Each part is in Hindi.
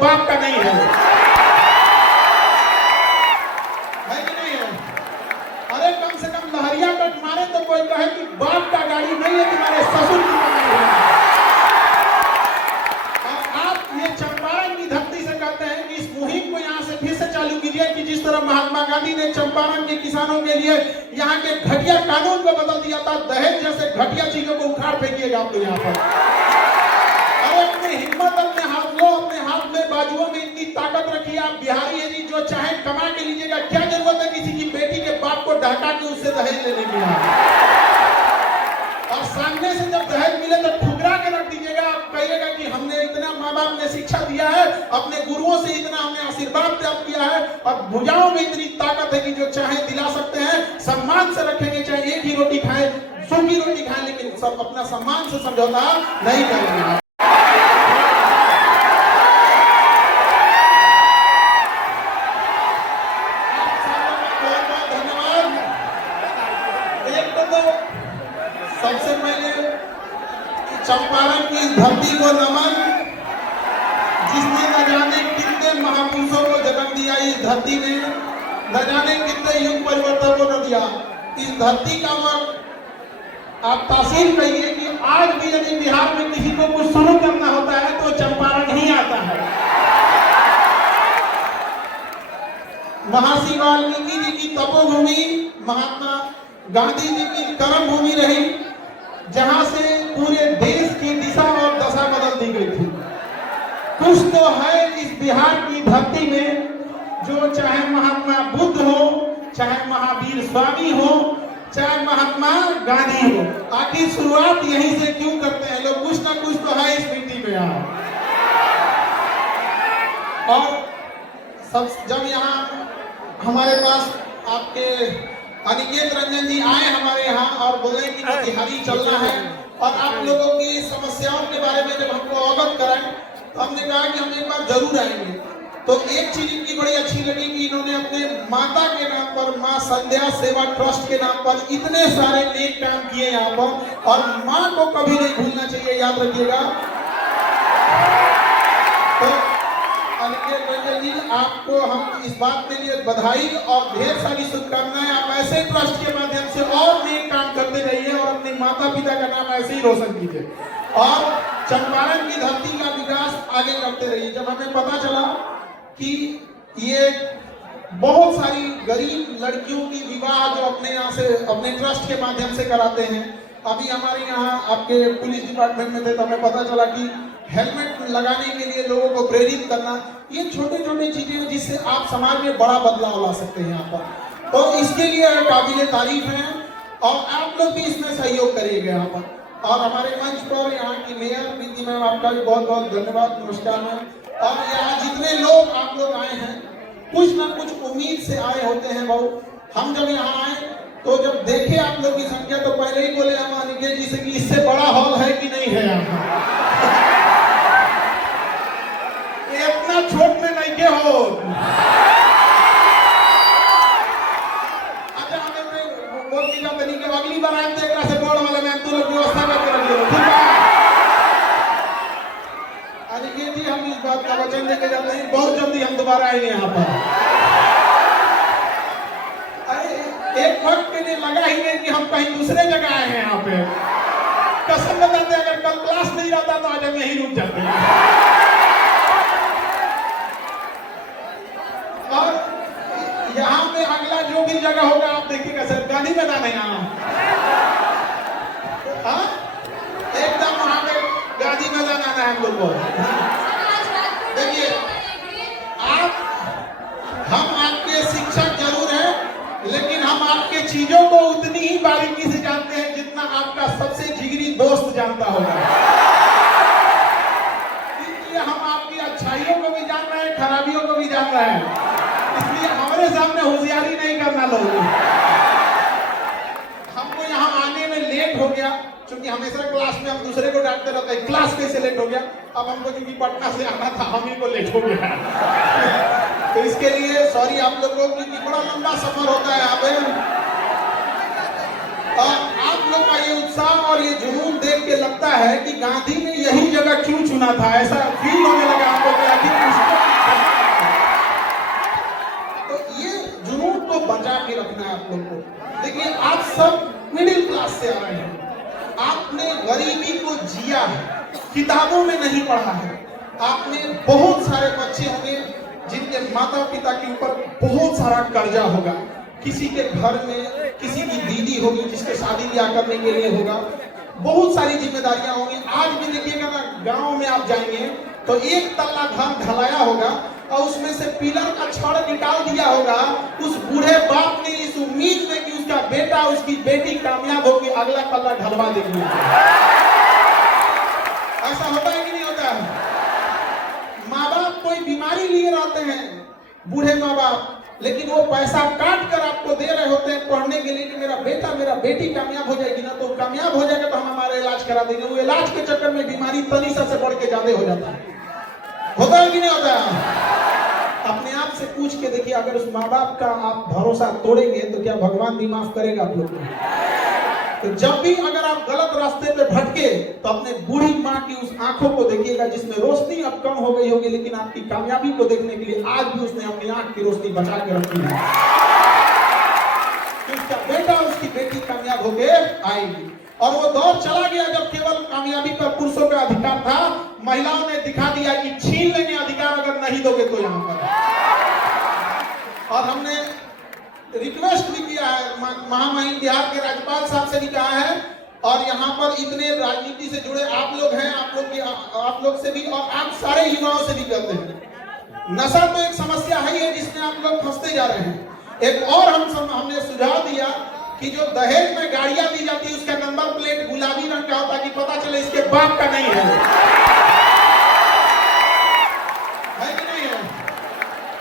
बाप का नहीं है कि नहीं है? अरे कम से कम लहरिया कट मारे तो कोई कहे कि बाप का गाड़ी नहीं है, तुम्हारे ससुर की गाड़ी है। और आप ये चंपारण की धरती से कहते हैं कि इस मुहिम को यहाँ से फिर से चालू कीजिए कि जिस तरह महात्मा गांधी ने चंपारण के किसानों के लिए यहाँ के घटिया कानून को बदल दिया था, दहेज जैसे घटिया चीजों को उखाड़ फेंकिएगा आप लोग यहाँ पर। अरे अपनी हिम्मत अपने हाथ लो, अपने हाथ में बाजुओं में इतनी ताकत रखिए। आप बिहारी है जी, जो चाहे कमा के लीजिएगा, क्या जरूरत है किसी की बेटी के बाप को ढका के उससे दहेज लेने की। और सामने से जब दहेज मिले तो ठुकरा के रख दीजिएगा। आप कहिएगा कि हमने इतना माँ बाप ने शिक्षा दिया है, अपने गुरुओं से इतना हमने आशीर्वाद प्राप्त किया है, और भुजाओं में इतनी ताकत है कि जो चाहे दिला सकते हैं, सम्मान से रखेंगे। चाहे एक ही रोटी खाए, सूखी रोटी खाए, लेकिन सब अपना सम्मान से समझौता नहीं करेंगे। सबसे पहले चंपारण की धरती को नमन, जिसने न जाने कितने महापुरुषों को जन्म दिया इस धरती ने, न जाने कितने युग परिवर्तन को न दिया। इस धरती का वक्त आप तासीर कहिए कि आज भी यदि बिहार में किसी को कुछ शुरू करना होता है तो चंपारण ही आता है। महर्षि वाल्मीकि जी की तपोभूमि महात्मा गांधी जी की कर्म भूमि रही, जहां से पूरे देश की दिशा और दशा बदल दी गई थी। कुछ तो है इस बिहार की धरती में, जो चाहे महात्मा बुद्ध हो, चाहे महावीर स्वामी हो, चाहे महात्मा गांधी हो, आखिर शुरुआत यहीं से क्यों करते हैं लोग? कुछ ना कुछ तो है इस मिट्टी में यहाँ। और सब जब यहाँ हमारे पास आपके अनिकेत रंजन जी आए हमारे यहाँ और बोले कि बिहारी चलना है, और आप लोगों की समस्याओं के बारे में जब हमको अवगत कराएं, तो हमने कहा कि हम एक बार जरूर आएंगे। तो एक चीज इनकी बड़ी अच्छी लगी कि इन्होंने अपने माता के नाम पर, माँ संध्या सेवा ट्रस्ट के नाम पर इतने सारे नेक काम किए यहाँ पर, और माँ को कभी नहीं भूलना चाहिए, याद रखिएगा। तो अनिकेत रंजन जी, आपको हम इस बात के लिए बधाई और ढेर सारी शुभकामनाएं। आप ऐसे ट्रस्ट के माध्यम से और नेक काम करते रहिए और अपने माता पिता का नाम ऐसे ही रोशन कीजिए, और चंपारण की धरती का विकास आगे करते रहिए। जब हमें पता चला कि ये बहुत सारी गरीब लड़कियों की विवाह जो अपने यहाँ से, अपने ट्रस्ट के माध्यम से कराते हैं, अभी हमारे यहाँ आपके पुलिस डिपार्टमेंट में थे तो हमें पता चला कि हेलमेट लगाने के लिए लोगों को प्रेरित करना, ये छोटे छोटे चीजें हैं जिससे आप समाज में बड़ा बदलाव ला सकते हैं यहाँ पर। तो इसके लिए काबिले तारीफ है, और आप लोग भी इसमें सहयोग करिएगा यहाँ पर। और हमारे मंच पर यहाँ की मेयर प्रीति मैम, आपका भी बहुत बहुत धन्यवाद, नमस्कार मैम। और यहाँ जितने लोग आप लोग आए हैं, कुछ ना कुछ उम्मीद से आए होते हैं बहुत। हम जब यहाँ आए तो जब देखे आप लोग की संख्या, तो पहले ही बोले हम अनिकेत जी से कि इससे बड़ा हॉल है कि नहीं है यहाँ। इतना छोट में नहीं के हो। अच्छा, हमें बोल की जाते नहीं कि अगली बार आए तो से बोर्ड वाले में तो लोग व्यवस्था करके रख दियो, ठीक है? अनिकेत जी, हम इस बात का वचन देके जाते हैं, बहुत जल्दी हम दोबारा आएंगे यहाँ पर। अरे एक वक्त के लिए लगा ही नहीं कि हम कहीं दूसरे जगह आए हैं यहाँ पे। कसम बताते, अगर कल क्लास नहीं रहता तो आज हम यहीं रुक जाते हैं। और यहाँ पे अगला जो भी जगह होगा आप देखिएगा, सर गांधी मैदान है यहाँ, हाँ एकदम वहाँ पे गांधी मैदान आना है हम लोग को। देखिए, हम आपके शिक्षक जरूर हैं, लेकिन हम आपके चीजों को उतनी ही बारीकी से जानते हैं जितना आपका सबसे जिगरी दोस्त जानता होगा। इसलिए हम आपकी अच्छाइयों को भी जान रहे हैं, खराबियों को भी जान रहे हैं। इसलिए हमारे सामने होशियारी नहीं करना लोगों। हमको यहाँ आने में लेट हो गया, क्योंकि हमेशा क्लास में हम दूसरे को डांटते रहते हैं, क्लास कैसे लेट हो गया। अब हमको क्योंकि पटना से आना था, हम ही को लेट हो गया। तो इसके लिए सॉरी आप लोगों को, क्योंकि बड़ा लंबा सफर होता है यहाँ पे। और आप लोग का ये उत्साह और ये जुनून देख के लगता है कि गांधी ने यही जगह क्यों चुना था, ऐसा फील होने लगा हमको। समाज से आ रहे हैं, आपने गरीबी को जिया है, किताबों में नहीं पढ़ा है। आपने बहुत सारे बच्चे होंगे जिनके माता पिता के ऊपर बहुत सारा कर्जा होगा, किसी के घर में किसी की दीदी होगी जिसके शादी ब्याह करने के लिए होगा, बहुत सारी जिम्मेदारियां होंगी। आज भी देखिएगा ना, गांव में आप जाएंगे तो एक तल्ला घर ढलाया होगा और उसमें से पिलर का छड़ निकाल दिया होगा, उस बूढ़े बाप ने इस उम्मीद में कि उसका बेटा उसकी बेटी कामयाब होगी, अगला तल्ला ढलवा देगी। ऐसा होता है कि नहीं होता है? माँ बाप कोई बीमारी लिए रहते हैं, बूढ़े माँ बाप, लेकिन वो पैसा काट कर आपको दे रहे होते हैं पढ़ने के लिए कि मेरा बेटा मेरा बेटी कामयाब हो जाएगी ना, तो कामयाब हो जाएगा तो हम हमारा इलाज करा देंगे। वो इलाज के चक्कर में बीमारी तनीसा से बढ़ के ज्यादा हो जाता है। होता है कि नहीं होता है? अपने आप से पूछ के देखिए, अगर उस माँ बाप का आप भरोसा तोड़ेंगे तो क्या भगवान भी माफ करेगा आप लोग को? तो जब भी अगर आप गलत रास्ते पे भटके तो अपने बूढ़ी माँ की उस आंखों को देखिएगा जिसमें रोशनी अब कम हो गई होगी, लेकिन आपकी कामयाबी को देखने के लिए आज भी उसने अपनी आंख की रोशनी बचा के रखी है। तो उसका बेटा उसकी बेटी कामयाब होके आएगी। और वो दौर चला गया जब केवल कामयाबी पर पुरुषों का अधिकार था, महिलाओं ने दिखा दिया कि छीन लेंगे अधिकार अगर नहीं दोगे तो यहाँ पर। और हमने रिक्वेस्ट भी किया है, महामहिम बिहार के राज्यपाल साहब से भी कहा है, और यहाँ पर इतने राजनीति से जुड़े आप लोग हैं, आप लोग से भी और आप सारे युवाओं से भी कहते हैं, नशा तो एक समस्या है ही है जिसमें आप लोग फंसते जा रहे हैं। एक और हमने सुझाव दिया कि जो दहेज में गाड़ियां दी जाती है उसका नंबर प्लेट गुलाबी रंग का होता है कि पता चले इसके बाप का नहीं है कि नहीं है?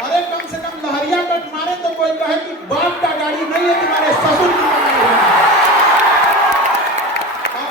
अरे कम से कम लहरिया कट मारे तो कोई कहे कि बाप का गाड़ी नहीं है, तुम्हारे ससुर